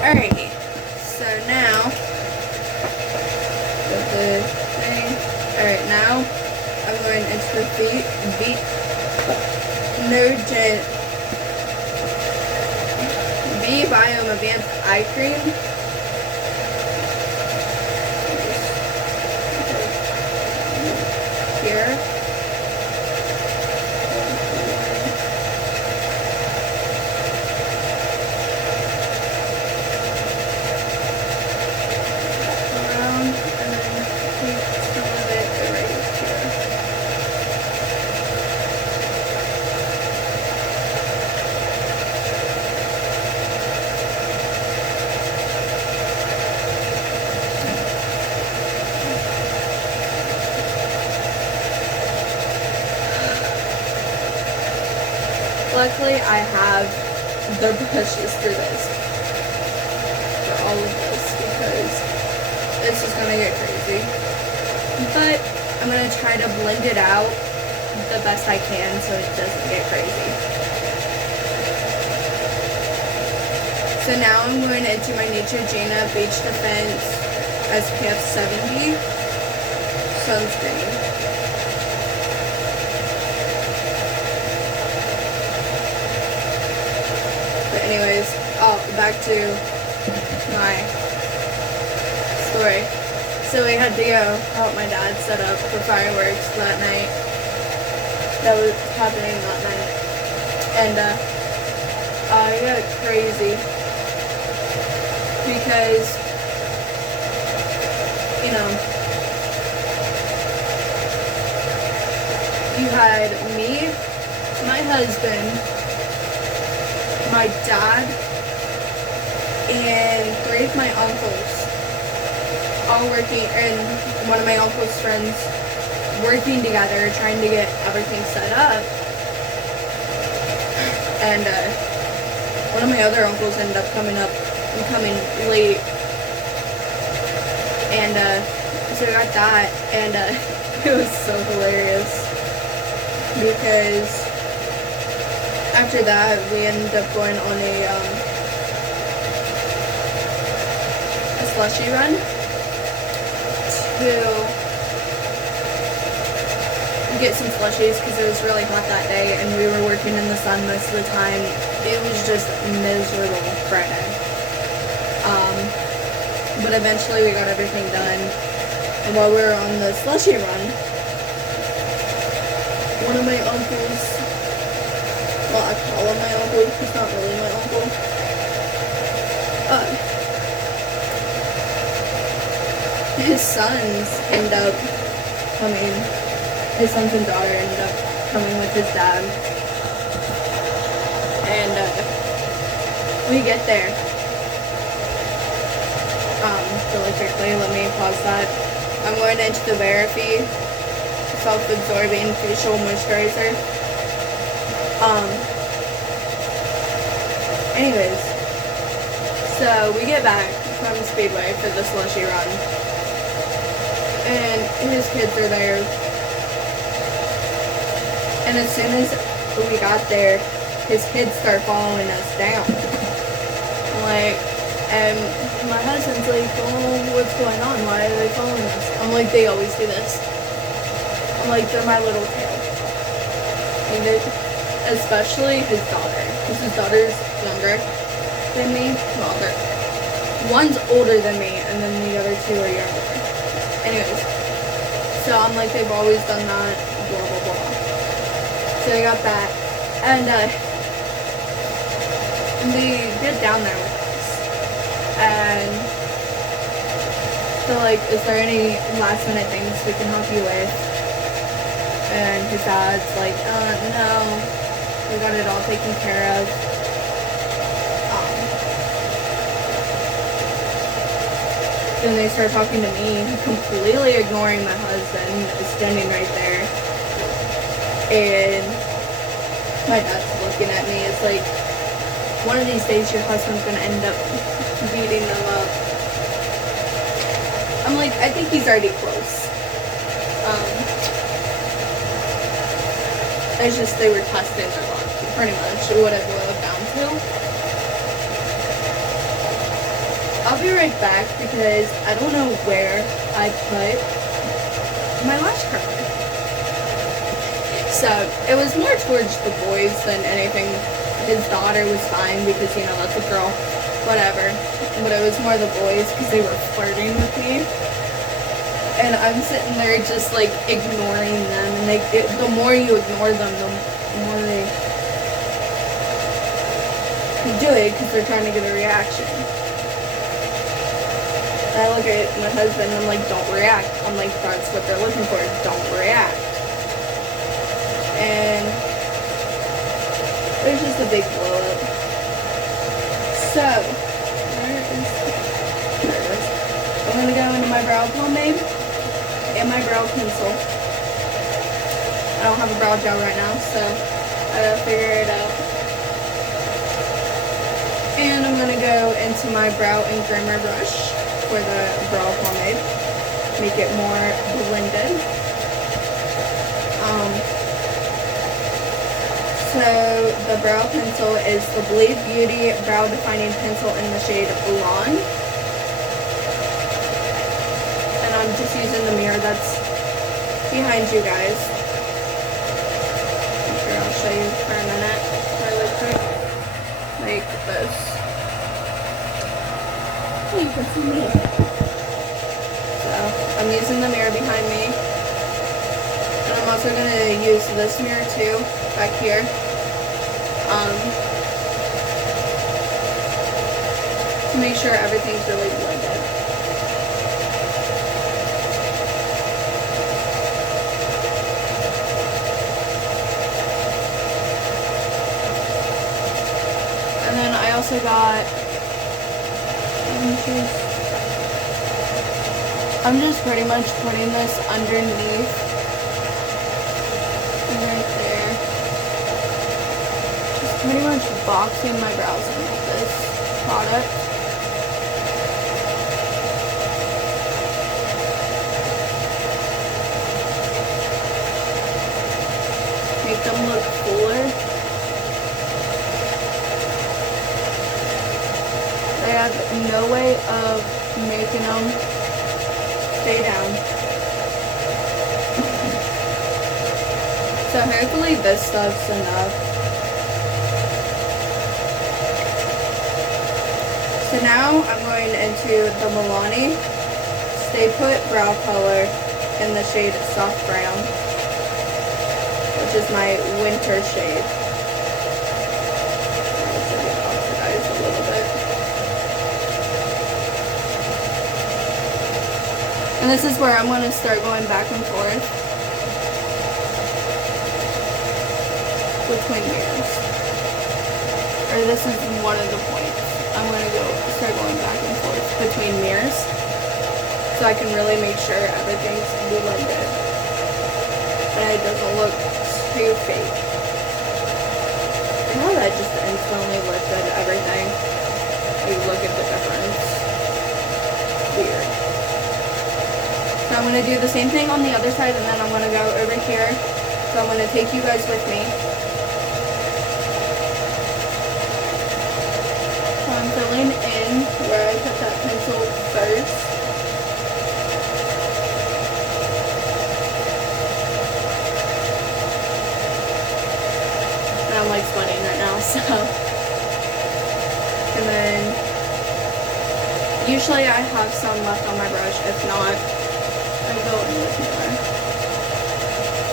Alrighty, so now, with the thing, alright, now I'm going into the beat Nugent B Biome Advanced Eye Cream. Here. Luckily, I have the brushes for this, for all of this, because this is going to get crazy. But I'm going to try to blend it out the best I can so it doesn't get crazy. So now I'm going into my Neutrogena Beach Defense SPF 70 sunscreen. Anyways, back to my story. So we had to go help my dad set up for fireworks that night. That was happening that night. And, I got crazy. Because, you know, you had me, my husband, my dad, and 3 of my uncles all working, and one of my uncle's friends working together trying to get everything set up. And one of my other uncles ended up coming late, and so we got that, and it was so hilarious because after that, we ended up going on a slushy run to get some slushies because it was really hot that day and we were working in the sun most of the time. It was just miserable Friday. But eventually we got everything done. And while we were on the slushy run, one of my uncles, well, I call him my uncle, he's not really my uncle. His sons end up coming, his sons and daughter ended up coming with his dad. And we get there. Really quickly, let me pause that. I'm going into the Verifi self-absorbing facial moisturizer. Anyways, so we get back from Speedway for the slushy run, and his kids are there, and as soon as we got there, his kids start following us down, like, and my husband's like, oh, what's going on, why are they following us? I'm like, they always do this. I'm like, they're my little tail. And especially his daughter, because his daughter's younger than me. Well, one's older than me, and then the other 2 are younger. Anyways, so I'm like, they've always done that, blah, blah, blah. So they got that, and they get down there with us, and they're like, is there any last minute things we can help you with? And his dad's like, no, we got it all taken care of. Then they start talking to me, completely ignoring my husband, standing right there. And my dad's looking at me. It's like, one of these days your husband's gonna end up beating them up. I'm like, I think he's already close. It's just they were testing their luck, pretty much, what it boiled down to. I'll be right back because I don't know where I put my lash curler. So it was more towards the boys than anything. His daughter was fine because, you know, that's a girl, whatever. But it was more the boys because they were flirting with me. And I'm sitting there just like ignoring them. And the more you ignore them, the more they do it because they're trying to get a reaction. And I look at my husband and I'm like, don't react. I'm like, that's what they're looking for. Don't react. And there's just a big blow up. So, there it is. I'm going to go into my brow pomade and my brow pencil. I don't have a brow gel right now, so I gotta figure it out. And I'm going to go into my brow and groomer brush for the brow pomade. Make it more blended. So the brow pencil is the Believe Beauty Brow Defining Pencil in the shade Blonde. And I'm just using the mirror that's behind you guys. Here, I'll show you for a minute really quick. Like this. You can see me. So I'm using the mirror behind me. And I'm also going to use this mirror too, back here. To make sure everything's really blended. And then I also got, I'm just pretty much putting this underneath. Pretty much boxing my brows in with this product. Make them look fuller. They have no way of making them stay down. So hopefully this stuff's enough. So now I'm going into the Milani Stay Put Brow Color in the shade Soft Brown, which is my winter shade. I'll show you oxidize a little bit. And this is where I'm going to start going back and forth between mirrors. Or this is one of the points. I'm going to start going back and forth between mirrors so I can really make sure everything's blended and it doesn't look too fake. And how that just instantly lifted everything. You look at the difference. Weird. So I'm going to do the same thing on the other side and then I'm going to go over here. So I'm going to take you guys with me. Filling in where I put that pencil first. And I'm like sweating right now, so. And then usually I have some left on my brush. If not, I go in with more.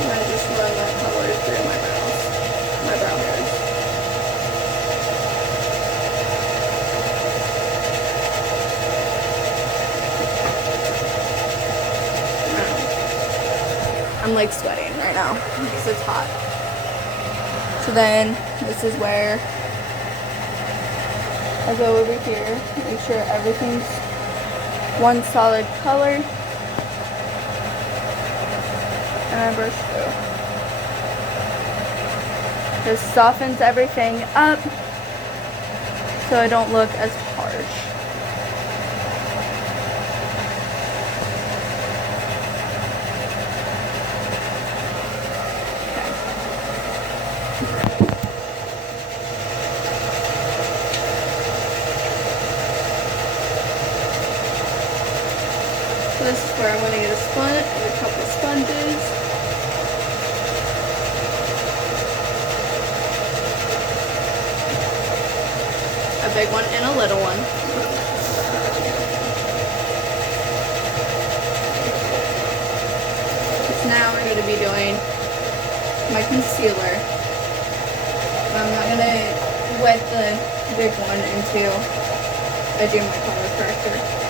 And I just run that color through my brows, my brow hairs. I'm like sweating right now because it's hot. So then this is where I go over here, make sure everything's one solid color, and I brush through. This softens everything up so I don't look as harsh. So this is where I'm going to get a couple sponges. A big one and a little one. So now we're going to be doing my concealer. I'm not going to wet the big one until I do my color corrector.